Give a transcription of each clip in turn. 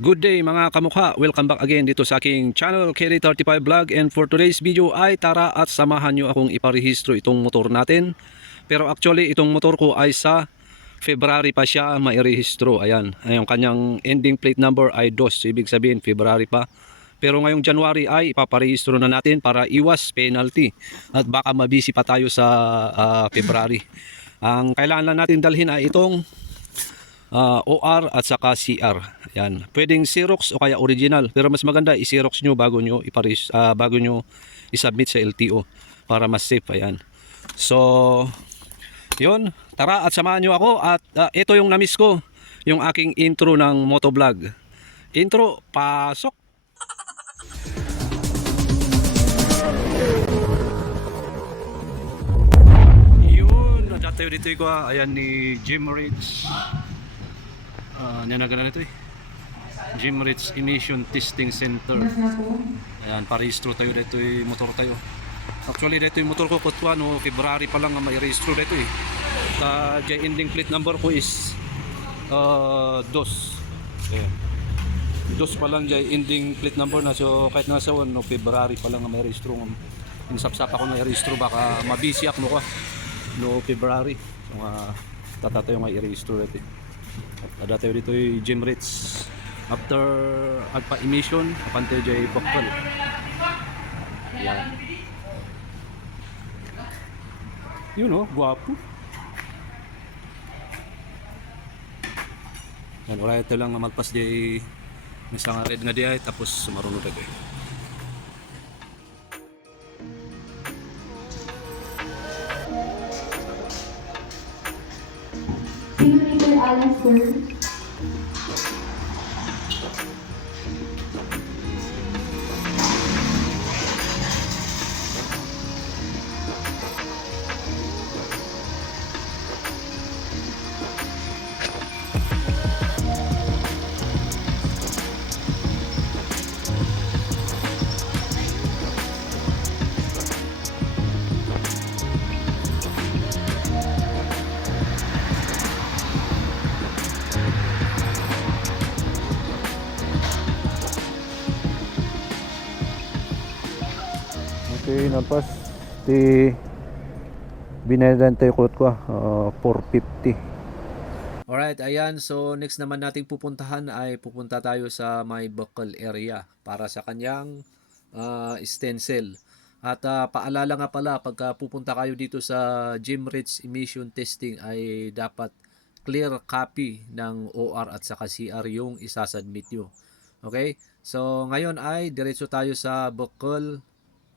Good day mga kamukha, welcome back again dito sa aking channel KD35 Vlog. And for today's video ay tara at samahan nyo akong iparehistro itong motor natin. Pero actually itong motor ko ay sa February pa siya mairehistro. Ayan, yung kanyang ending plate number ay DOS, so ibig sabihin February pa. Pero ngayong January ay ipaparehistro na natin para iwas penalty. At baka mabisi pa tayo sa ah, February. Ang kailangan lang natin dalhin ay itong ah, OR at saka CR. Yan. Pwedeng Xerox o kaya original. Pero mas maganda i-Xerox nyo bago nyo iparis ah, bago nyo i-submit sa LTO para mas safe ayan. So, yun. Tara at samahan nyo ako at ah, ito yung namiss ko. Yung aking intro ng motovlog. Intro, pasok! Yun, dati dito ko ayan ni Jim Ridge. Ah, nanagalan na ito eh. Jim Ridge Emission Testing Center. Ayan, parehistro tayo dito eh, motor tayo. Actually, dito yung motor ko, kutwa, no, February pa lang ang may rehistro dito eh. Uh, ending plate number ko is uh, DOS. Ayan. DOS pa lang dyan, ending plate number na. So, kahit nasa no, February pa lang ang may rehistro. Inisapsap ako na i-rehistro, baka mabisi ako ka. No, February. Mga tatatayo nga i-rehistro dito eh. At dati dito yung Jim Ritz. After agpa emission, kapante jay bakal. Yan. Yun oh, guwapo. Yan, wala ito lang nga magpas di isang red nga di ay tapos sumarunod agay. Senator Alan Sir. Thank you. Okay, napas ti binayadan tayo kot ko ah, 450. Alright, ayan. So, next naman nating pupuntahan ay pupunta tayo sa may Bacol area para sa kanyang ah, stencil. At ah, paalala nga pala, pagka pupunta kayo dito sa Jim Ritz Emission Testing ay dapat clear copy ng OR at saka CR yung isasubmit nyo. Okay? So, ngayon ay diretso tayo sa Bacol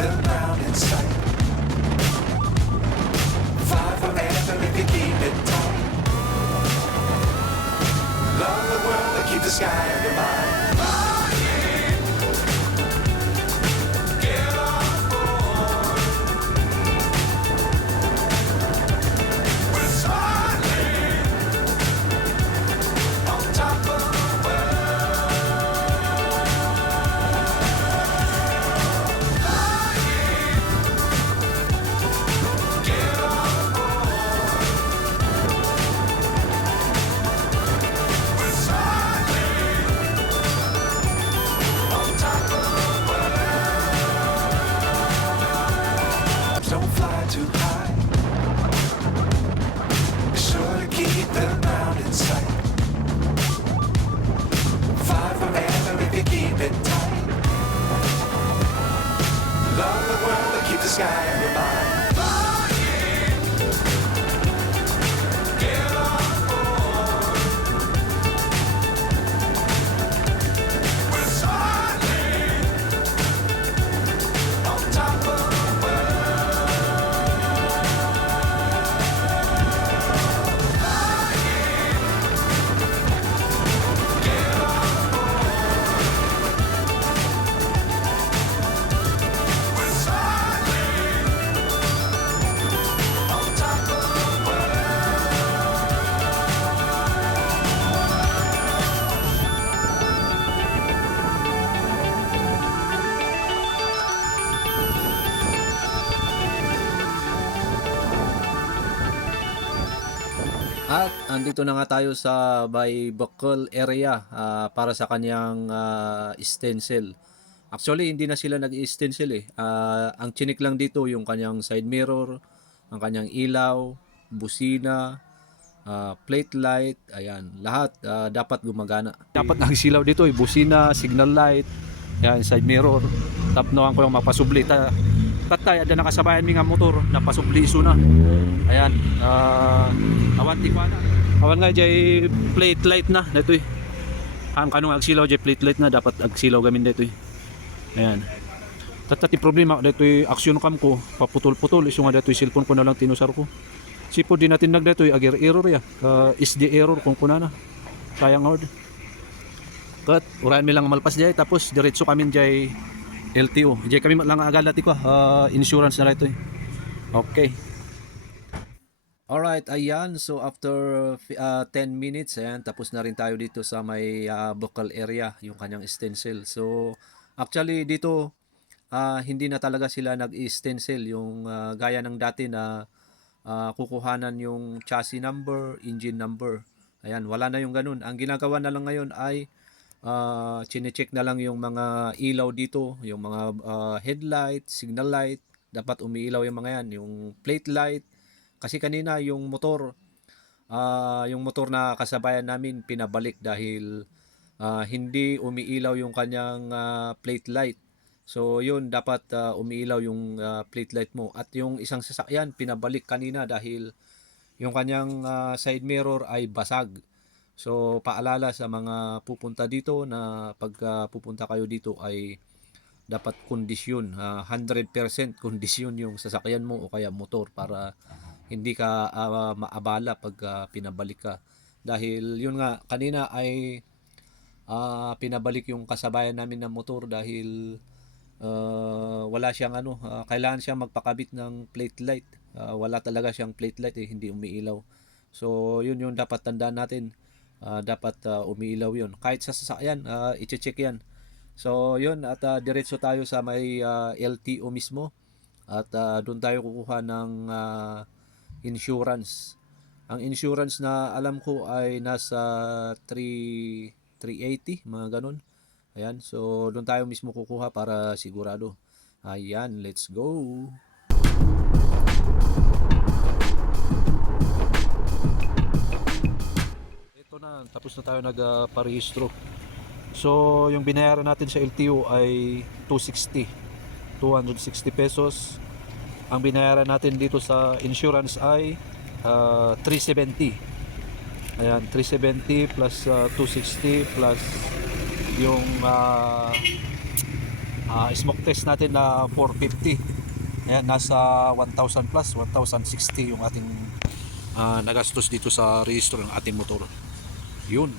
Yeah. Shine. At andito na nga tayo sa by Bacol area ah, para sa kanyang ah, stencil. Actually, hindi na sila nag-stencil eh. Ah, ang chinik lang dito yung kanyang side mirror, ang kanyang ilaw, busina, ah, plate light, ayan, lahat ah, dapat gumagana. Dapat nagsilaw dito eh, busina, signal light, ayan, side mirror. Tapnoan ko yung mapasubli. Ta Tatay, ada nakasabayan mi nga motor, napasubli iso na. Ayan, ah, awan ti pa na. Awan nga jay plate light na dito eh. Ang kanong agsilaw jay plate light na dapat agsilaw gamin dito eh. Ayan. Tatati problema dito eh, action cam ko, paputol-putol iso nga dito eh, cellphone ko na lang tinusar ko. Sipo di natin nag dito eh, agir error ya. Uh, SD error kung kunana. Sayang hard. Kat, urayan mi lang malpas jay tapos diretso kami jay LTO. Jay kami lang agad ko, ah, insurance na rito eh. Okay. Alright, ayan. So after uh, 10 minutes, ayan, tapos na rin tayo dito sa may uh, Bukal area, yung kanyang stencil. So actually dito, ah, hindi na talaga sila nag-stencil yung ah, gaya ng dati na ah, kukuhanan yung chassis number, engine number. Ayan, wala na yung ganun. Ang ginagawa na lang ngayon ay uh, chinecheck na lang yung mga ilaw dito, yung mga ah, headlight, signal light, dapat umiilaw yung mga yan, yung plate light, kasi kanina yung motor, ah yung motor na kasabayan namin pinabalik dahil ah, hindi umiilaw yung kanyang ah, plate light. So yun dapat ah, umiilaw yung ah, plate light mo at yung isang sasakyan pinabalik kanina dahil yung kanyang ah, side mirror ay basag. So paalala sa mga pupunta dito na pag ah, pupunta kayo dito ay dapat kondisyon, ah, 100% kondisyon yung sasakyan mo o kaya motor para hindi ka ah, maabala pag ah, pinabalik ka. Dahil yun nga, kanina ay ah, pinabalik yung kasabayan namin ng motor dahil ah, wala siyang ano, ah, kailangan siyang magpakabit ng plate light. Ah, wala talaga siyang plate light eh, hindi umiilaw. So yun yung dapat tandaan natin. Ah, dapat ah, umiilaw yun. Kahit sa sasakyan, uh, i-check yan. So yun at ah, diretso tayo sa may ah, LTO mismo at ah, doon tayo kukuha ng ah, insurance. Ang insurance na alam ko ay nasa 3 380 mga ganun. Ayan, so doon tayo mismo kukuha para sigurado. Ayan, let's go. Na, tapos na tayo nagparehistro. So, yung binayaran natin sa LTO ay 260. 260 pesos. Ang binayaran natin dito sa insurance ay ah, 370. Ayan, 370 plus ah, 260 plus yung ah, ah, smoke test natin na 450. Ayan, nasa 1,000 plus, 1,060 yung ating ah, nagastos dito sa rehistro ng ating motor. Yun.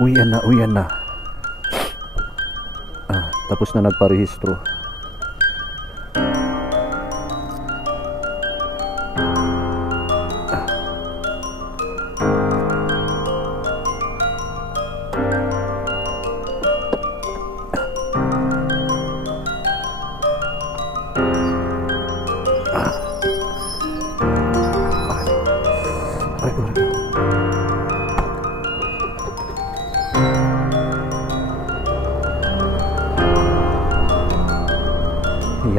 Uyan na, uyan na. Ah, tapos na nagparehistro.